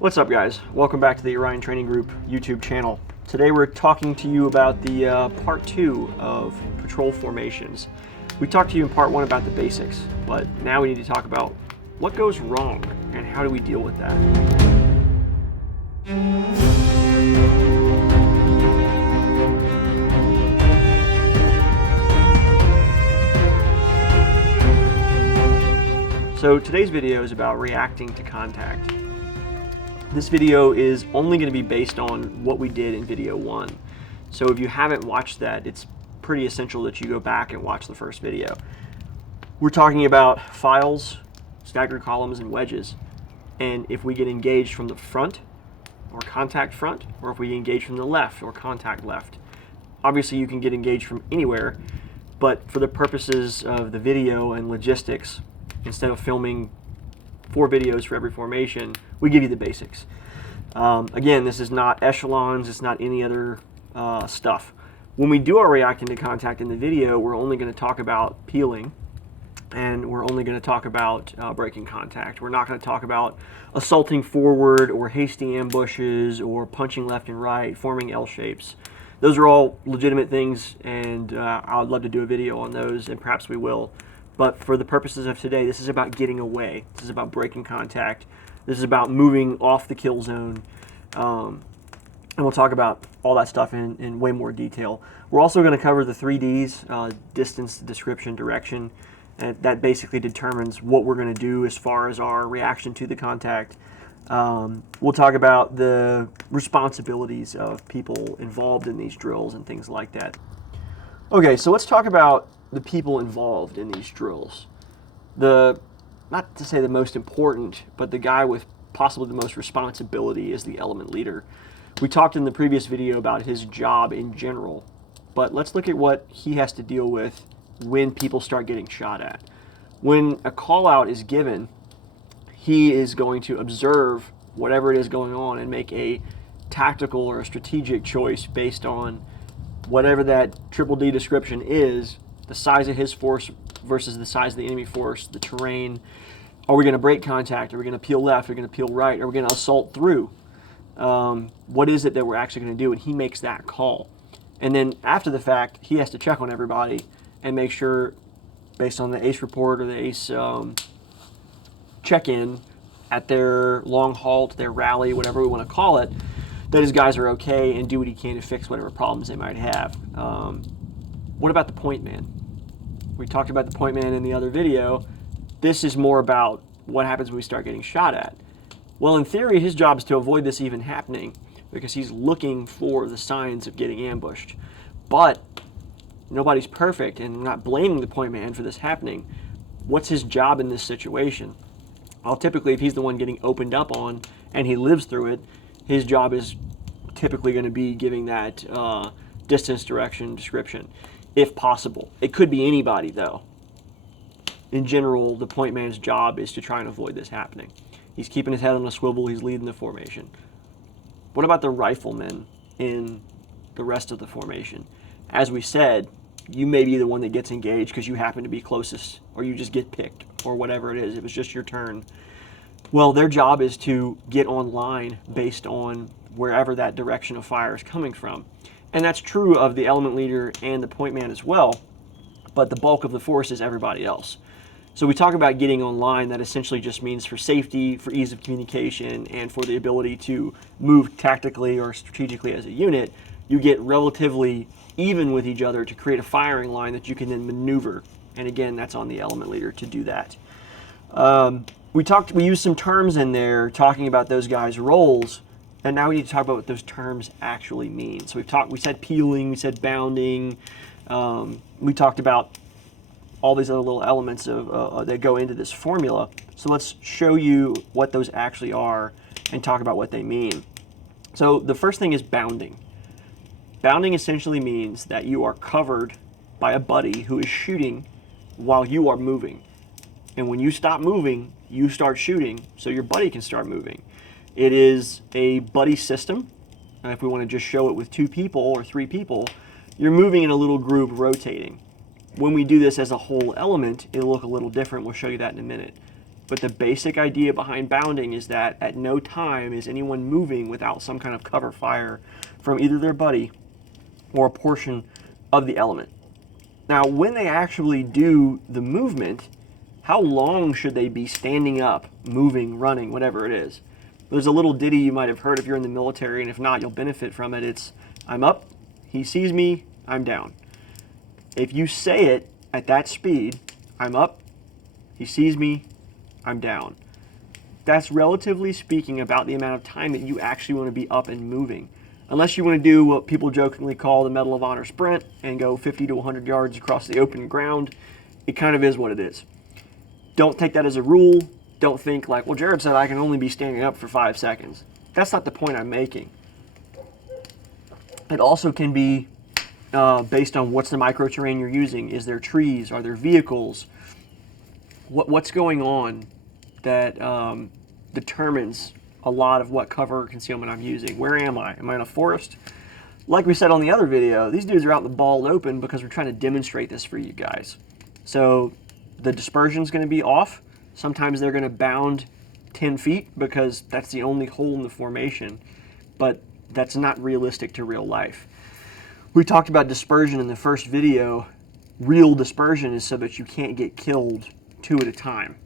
What's up, guys? Welcome back to the Orion Training Group YouTube channel. Today we're talking to you about the part 2 of patrol formations. We talked to you in part 1 about the basics, but now we need to talk about what goes wrong and how do we deal with that. So today's video is about reacting to contact. This video is only going to be based on what we did in video 1. So if you haven't watched that, it's pretty essential that you go back and watch the first video. We're talking about files, staggered columns, and wedges. And if we get engaged from the front, or contact front, or if we engage from the left, or contact left. Obviously you can get engaged from anywhere, but for the purposes of the video and logistics, instead of filming 4 videos for every formation, we give you the basics. Again, this is not echelons, it's not any other stuff. When we do our reacting to contact in the video, we're only going to talk about peeling, and we're only going to talk about breaking contact. We're not going to talk about assaulting forward, or hasty ambushes, or punching left and right, forming L shapes. Those are all legitimate things, and I would love to do a video on those, and perhaps we will. But for the purposes of today, this is about getting away. This is about breaking contact. This is about moving off the kill zone. And we'll talk about all that stuff in way more detail. We're also going to cover the 3Ds, distance, description, direction. And that basically determines what we're going to do as far as our reaction to the contact. We'll talk about the responsibilities of people involved in these drills and things like that. Okay, so let's talk about the people involved in these drills. Not to say the most important, but the guy with possibly the most responsibility is the element leader. We talked in the previous video about his job in general, but let's look at what he has to deal with when people start getting shot at. When a call out is given, he is going to observe whatever it is going on and make a tactical or a strategic choice based on whatever that triple D description is, the size of his force versus the size of the enemy force, the terrain. Are we going to break contact? Are we going to peel left? Are we going to peel right? Are we going to assault through? What is it that we're actually going to do? And he makes that call. And then after the fact, he has to check on everybody and make sure, based on the ACE report or the ACE check-in at their long halt, their rally, whatever we want to call it, that his guys are okay and do what he can to fix whatever problems they might have. What about the point man? We talked about the point man in the other video. This is more about what happens when we start getting shot at. Well, in theory, his job is to avoid this even happening because he's looking for the signs of getting ambushed. But nobody's perfect, and I'm not blaming the point man for this happening. What's his job in this situation? Well, typically, if he's the one getting opened up on and he lives through it, his job is typically going to be giving that distance, direction, description, if possible. It could be anybody, though. In general, the point man's job is to try and avoid this happening. He's keeping his head on a swivel. He's leading the formation. What about the riflemen in the rest of the formation? As we said, you may be the one that gets engaged because you happen to be closest, or you just get picked, or whatever it is. It was just your turn. Well, their job is to get online based on wherever that direction of fire is coming from. And that's true of the element leader and the point man as well, but the bulk of the force is everybody else. So we talk about getting online. That essentially just means for safety, for ease of communication, and for the ability to move tactically or strategically as a unit, you get relatively even with each other to create a firing line that you can then maneuver. And again, that's on the element leader to do that. We used some terms in there talking about those guys' roles, and now we need to talk about what those terms actually mean. So we said peeling, we said bounding, we talked about all these other little elements of that go into this formula. So let's show you what those actually are and talk about what they mean. So the first thing is bounding. Bounding essentially means that you are covered by a buddy who is shooting while you are moving. And when you stop moving, you start shooting so your buddy can start moving. It is a buddy system. And if we want to just show it with 2 people or 3 people, you're moving in a little group rotating. When we do this as a whole element, it'll look a little different. We'll show you that in a minute. But the basic idea behind bounding is that at no time is anyone moving without some kind of cover fire from either their buddy or a portion of the element. Now, when they actually do the movement, how long should they be standing up, moving, running, whatever it is? There's a little ditty you might have heard if you're in the military, and if not, you'll benefit from it. It's, I'm up, he sees me, I'm down. If you say it at that speed, I'm up, he sees me, I'm down. That's relatively speaking about the amount of time that you actually want to be up and moving. Unless you want to do what people jokingly call the Medal of Honor sprint and go 50 to 100 yards across the open ground, it kind of is what it is. Don't take that as a rule. Don't think like, well, Jared said I can only be standing up for 5 seconds. That's not the point I'm making. It also can be based on what's the microterrain you're using. Is there trees? Are there vehicles? What's going on that determines a lot of what cover or concealment I'm using. Where am I? Am I in a forest? Like we said on the other video, these dudes are out in the bald open because we're trying to demonstrate this for you guys. So the dispersion is going to be off. Sometimes they're going to bound 10 feet because that's the only hole in the formation, but that's not realistic to real life. We talked about dispersion in the first video. Real dispersion is so that you can't get killed 2 at a time.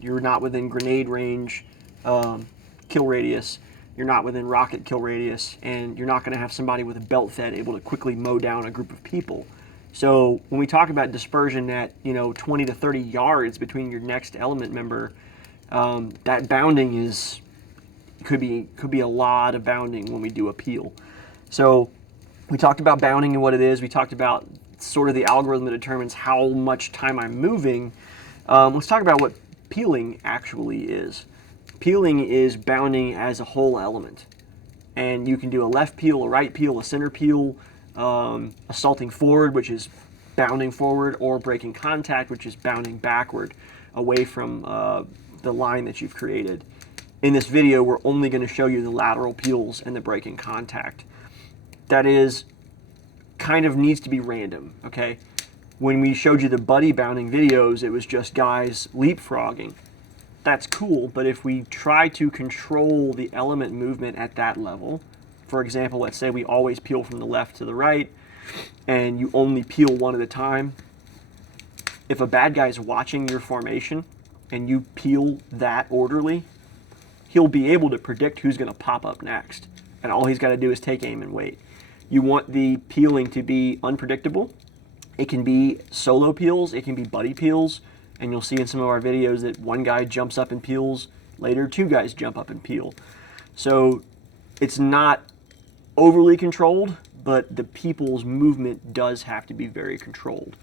You're not within grenade range, kill radius, you're not within rocket kill radius, and you're not going to have somebody with a belt fed able to quickly mow down a group of people. So when we talk about dispersion at 20 to 30 yards between your next element member, that bounding could be a lot of bounding when we do a peel. So we talked about bounding and what it is. We talked about sort of the algorithm that determines how much time I'm moving. Let's talk about what peeling actually is. Peeling is bounding as a whole element. And you can do a left peel, a right peel, a center peel, assaulting forward, which is bounding forward, or breaking contact, which is bounding backward away from the line that you've created. In this video, we're only going to show you the lateral peels and the breaking contact. That is kind of needs to be random, okay? When we showed you the buddy bounding videos, it was just guys leapfrogging. That's cool, but if we try to control the element movement at that level, for example, let's say we always peel from the left to the right, and you only peel one at a time, if a bad guy's watching your formation and you peel that orderly, he'll be able to predict who's going to pop up next, and all he's got to do is take aim and wait. You want the peeling to be unpredictable. It can be solo peels, it can be buddy peels, and you'll see in some of our videos that one guy jumps up and peels, later 2 guys jump up and peel. So it's not overly controlled, but the people's movement does have to be very controlled.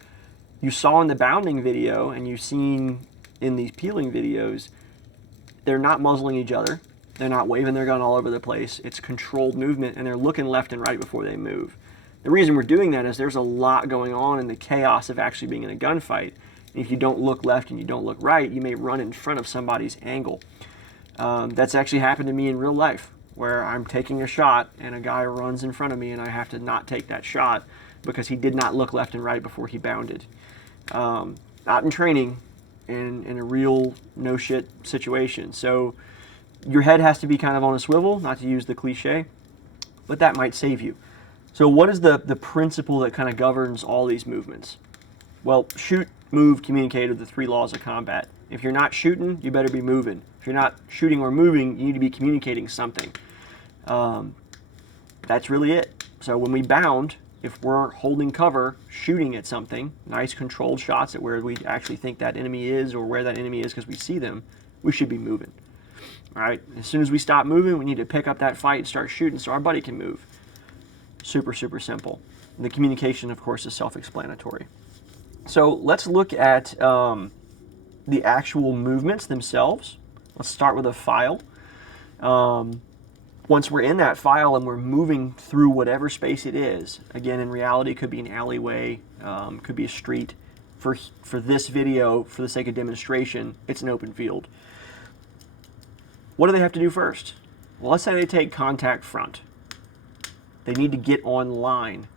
You saw in the bounding video, and you've seen in these peeling videos, they're not muzzling each other. They're not waving their gun all over the place. It's controlled movement, and they're looking left and right before they move. The reason we're doing that is there's a lot going on in the chaos of actually being in a gunfight. If you don't look left and you don't look right, you may run in front of somebody's angle. That's actually happened to me in real life, where I'm taking a shot and a guy runs in front of me and I have to not take that shot because he did not look left and right before he bounded. Not in training, in a real no-shit situation. So your head has to be kind of on a swivel, not to use the cliche, but that might save you. So what is the principle that kind of governs all these movements? Well, shoot, move, communicate are the 3 laws of combat. If you're not shooting, you better be moving. If you're not shooting or moving, you need to be communicating something. That's really it. So when we bound, if we're holding cover, shooting at something, nice controlled shots at where we actually think that enemy is or where that enemy is because we see them, we should be moving. All right, as soon as we stop moving, we need to pick up that fight and start shooting so our buddy can move. Super, super simple. And the communication, of course, is self-explanatory. So let's look at the actual movements themselves. Let's start with a file. Once we're in that file and we're moving through whatever space it is, again, in reality, it could be an alleyway, could be a street. For this video, for the sake of demonstration, it's an open field. What do they have to do first? Well, let's say they take contact front. They need to get online.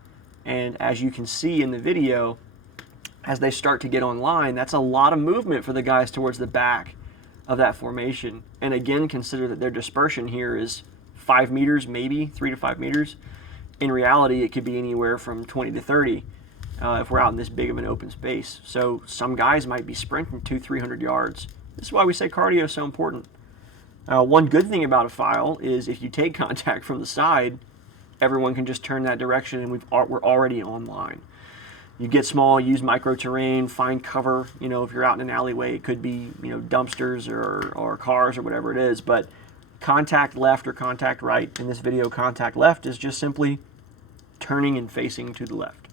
And as you can see in the video, as they start to get online, that's a lot of movement for the guys towards the back of that formation. And again, consider that their dispersion here is 5 meters, maybe 3 to 5 meters. In reality, it could be anywhere from 20 to 30 if we're out in this big of an open space. So some guys might be sprinting 200-300 yards. This is why we say cardio is so important. One good thing about a file is if you take contact from the side, everyone can just turn that direction and we're already online. You get small, use micro terrain, find cover. You know, if you're out in an alleyway, it could be, you know, dumpsters or cars or whatever it is. But contact left or contact right, in this video, contact left is just simply turning and facing to the left.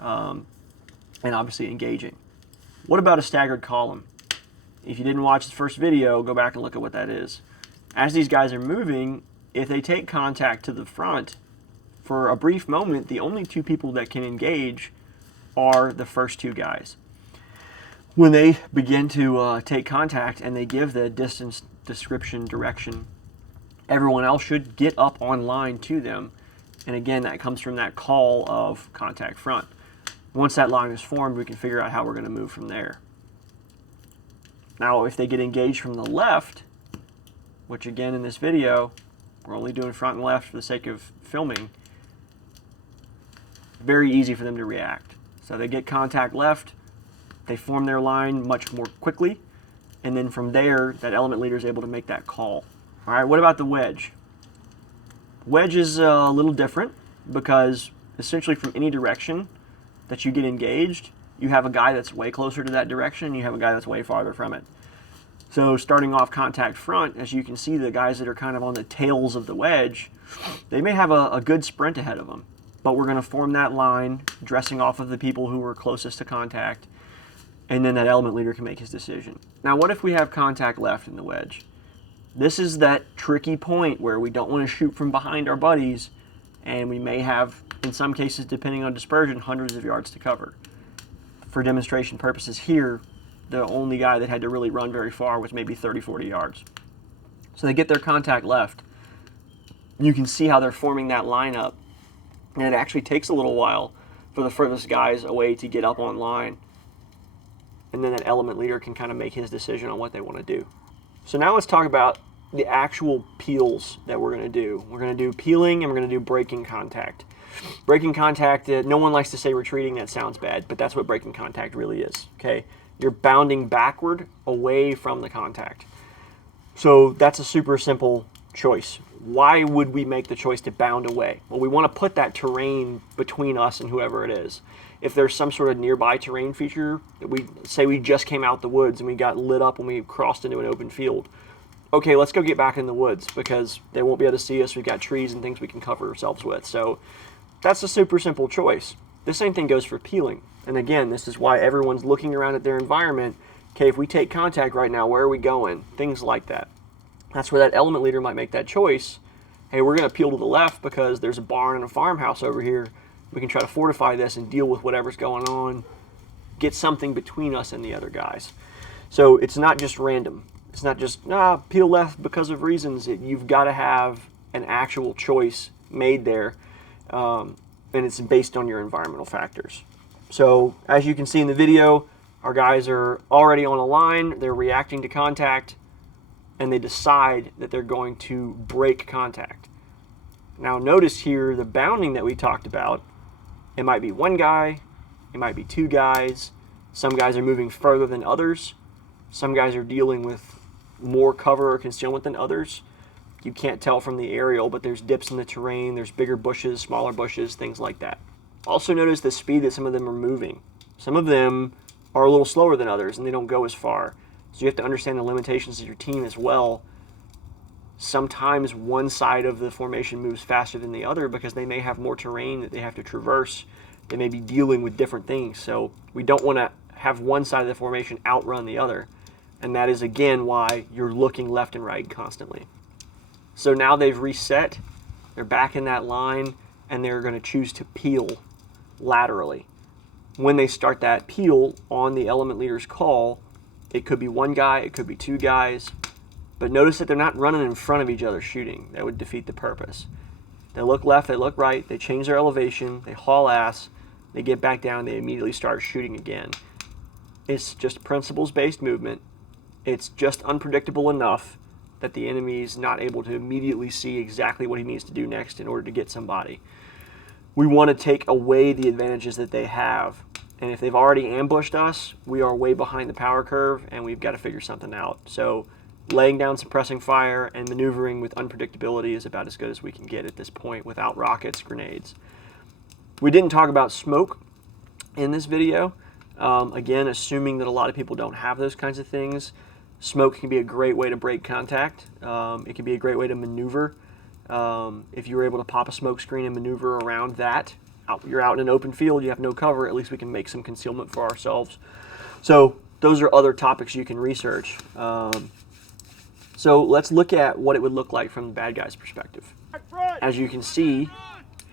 And obviously engaging. What about a staggered column? If you didn't watch the first video, go back and look at what that is. As these guys are moving, if they take contact to the front, for a brief moment, the only two people that can engage are the first two guys. When they begin to take contact and they give the distance description direction, everyone else should get up on line to them. And again, that comes from that call of contact front. Once that line is formed, we can figure out how we're going to move from there. Now, if they get engaged from the left, which again in this video, we're only doing front and left for the sake of filming, very easy for them to react. So they get contact left, they form their line much more quickly, and then from there, that element leader is able to make that call. All right, what about the wedge? Wedge is a little different because essentially from any direction that you get engaged, you have a guy that's way closer to that direction, and you have a guy that's way farther from it. So starting off contact front, as you can see, the guys that are kind of on the tails of the wedge, they may have a good sprint ahead of them, but we're going to form that line, dressing off of the people who are closest to contact, and then that element leader can make his decision. Now, what if we have contact left in the wedge? This is that tricky point where we don't want to shoot from behind our buddies, and we may have, in some cases, depending on dispersion, hundreds of yards to cover. For demonstration purposes here, the only guy that had to really run very far was maybe 30-40 yards. So they get their contact left. You can see how they're forming that lineup, and it actually takes a little while for the furthest guys away to get up on line. And then that element leader can kind of make his decision on what they want to do. So now let's talk about the actual peels that we're going to do. We're going to do peeling and we're going to do breaking contact. Breaking contact, no one likes to say retreating, that sounds bad, but that's what breaking contact really is, okay? You're bounding backward away from the contact. So that's a super simple choice. Why would we make the choice to bound away? Well, we want to put that terrain between us and whoever it is. If there's some sort of nearby terrain feature, say we just came out the woods and we got lit up when we crossed into an open field. Okay, let's go get back in the woods because they won't be able to see us. We've got trees and things we can cover ourselves with. So that's a super simple choice. The same thing goes for peeling. And again, this is why everyone's looking around at their environment. Okay, if we take contact right now, where are we going? Things like that. That's where that element leader might make that choice. Hey, we're going to peel to the left because there's a barn and a farmhouse over here. We can try to fortify this and deal with whatever's going on. Get something between us and the other guys. So it's not just random. It's not just, peel left because of reasons. You've got to have an actual choice made there. And it's based on your environmental factors. So as you can see in the video, our guys are already on a line. They're reacting to contact. And they decide that they're going to break contact. Now notice here the bounding that we talked about. It might be one guy, it might be two guys. Some guys are moving further than others. Some guys are dealing with more cover or concealment than others. You can't tell from the aerial, but there's dips in the terrain, there's bigger bushes, smaller bushes, things like that. Also notice the speed that some of them are moving. Some of them are a little slower than others and they don't go as far. So you have to understand the limitations of your team as well. Sometimes one side of the formation moves faster than the other because they may have more terrain that they have to traverse. They may be dealing with different things. So we don't want to have one side of the formation outrun the other. And that is, again, why you're looking left and right constantly. So now they've reset. They're back in that line, and they're going to choose to peel laterally. When they start that peel on the element leader's call, it could be one guy, it could be two guys. But notice that they're not running in front of each other shooting. That would defeat the purpose. They look left, they look right, they change their elevation, they haul ass, they get back down, they immediately start shooting again. It's just principles-based movement. It's just unpredictable enough that the enemy is not able to immediately see exactly what he needs to do next in order to get somebody. We want to take away the advantages that they have. And if they've already ambushed us, we are way behind the power curve, and we've got to figure something out. So laying down suppressing fire and maneuvering with unpredictability is about as good as we can get at this point without rockets, grenades. We didn't talk about smoke in this video. Again, assuming that a lot of people don't have those kinds of things. Smoke can be a great way to break contact. It can be a great way to maneuver. If you were able to pop a smoke screen and maneuver around that, you're out in an open field, you have no cover, at least we can make some concealment for ourselves. So those are other topics you can research. So let's look at what it would look like from the bad guy's perspective. As you can see,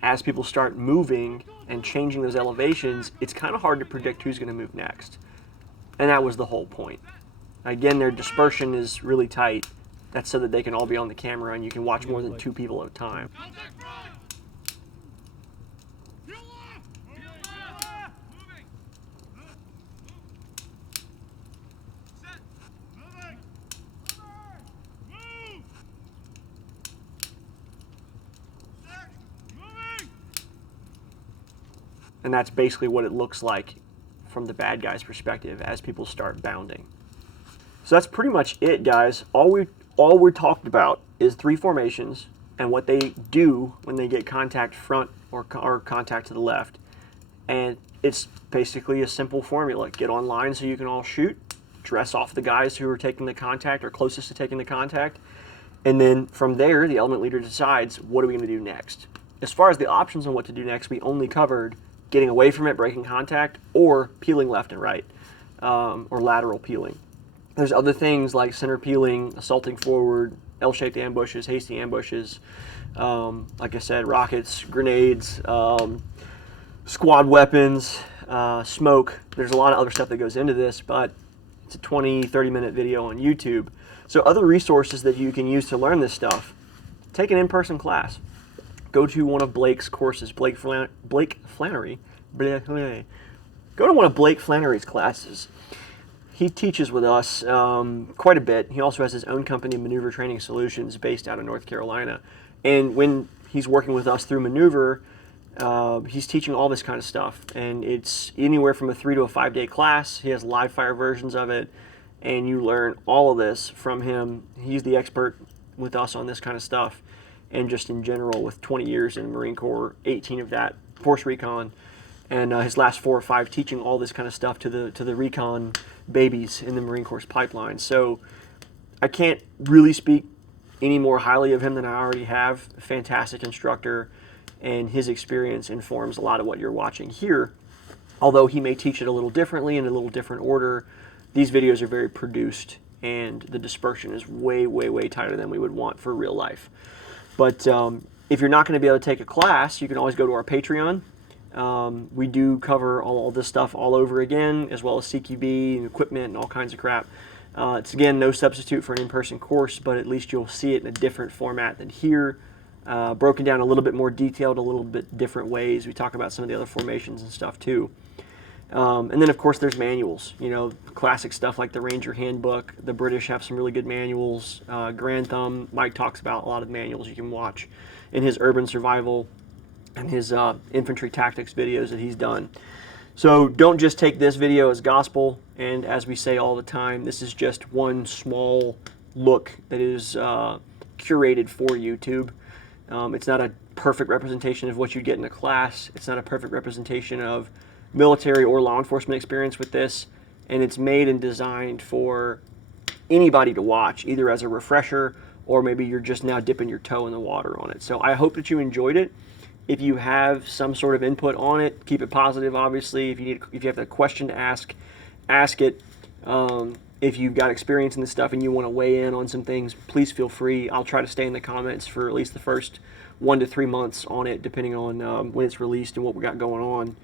as people start moving and changing those elevations, it's kind of hard to predict who's going to move next. And that was the whole point. Again, their dispersion is really tight. That's so that they can all be on the camera and you can watch more than 2 people at a time. And that's basically what it looks like from the bad guy's perspective as people start bounding. So that's pretty much it, guys. All we're talking about is 3 formations and what they do when they get contact front or contact to the left. And it's basically a simple formula. Get on line so you can all shoot, dress off the guys who are taking the contact or closest to taking the contact, and then from there, the element leader decides, what are we going to do next? As far as the options on what to do next, we only covered getting away from it, breaking contact, or peeling left and right, or lateral peeling. There's other things like center peeling, assaulting forward, L-shaped ambushes, hasty ambushes, like I said, rockets, grenades, squad weapons, smoke. There's a lot of other stuff that goes into this, but it's a 20-30 minute video on YouTube. So other resources that you can use to learn this stuff, take an in-person class. Go to one of Blake's courses, Blake Flannery. Go to one of Blake Flannery's classes. He teaches with us quite a bit. He also has his own company, Maneuver Training Solutions, based out of North Carolina. And when he's working with us through Maneuver, he's teaching all this kind of stuff. And it's anywhere from a 3 to a 5 day class. He has live fire versions of it. And you learn all of this from him. He's the expert with us on this kind of stuff. And just in general, with 20 years in the Marine Corps, 18 of that Force Recon, and his last 4 or 5 teaching all this kind of stuff to the recon babies in the Marine Corps pipeline. So I can't really speak any more highly of him than I already have. A fantastic instructor, and his experience informs a lot of what you're watching here. Although he may teach it a little differently in a little different order, these videos are very produced, and the dispersion is way, way, way tighter than we would want for real life. But if you're not going to be able to take a class, you can always go to our Patreon. We do cover all this stuff all over again, as well as CQB and equipment and all kinds of crap. It's, again, no substitute for an in-person course, but at least you'll see it in a different format than here, broken down a little bit more detailed, a little bit different ways. We talk about some of the other formations and stuff, too. And then, of course, there's manuals. You know, classic stuff like the Ranger Handbook. The British have some really good manuals. Grand Thumb, Mike talks about a lot of manuals you can watch in his urban survival and his infantry tactics videos that he's done. So don't just take this video as gospel. And as we say all the time, this is just one small look that is curated for YouTube. It's not a perfect representation of what you get in a class. It's not a perfect representation of military or law enforcement experience with this, and it's made and designed for anybody to watch, either as a refresher or maybe you're just now dipping your toe in the water on it. So I hope that you enjoyed it. If you have some sort of input on it, keep it positive, obviously. If you have a question to ask it. If you've got experience in this stuff and you want to weigh in on some things, please feel free. I'll try to stay in the comments for at least the first 1 to 3 months on it, depending on when it's released and what we got going on.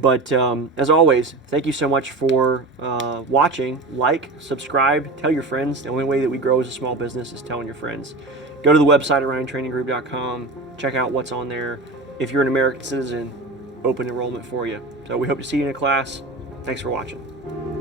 But as always, thank you so much for watching. Like, subscribe, tell your friends. The only way that we grow as a small business is telling your friends. Go to the website at RyanTrainingGroup.com. Check out what's on there. If you're an American citizen, open enrollment for you. So we hope to see you in a class. Thanks for watching.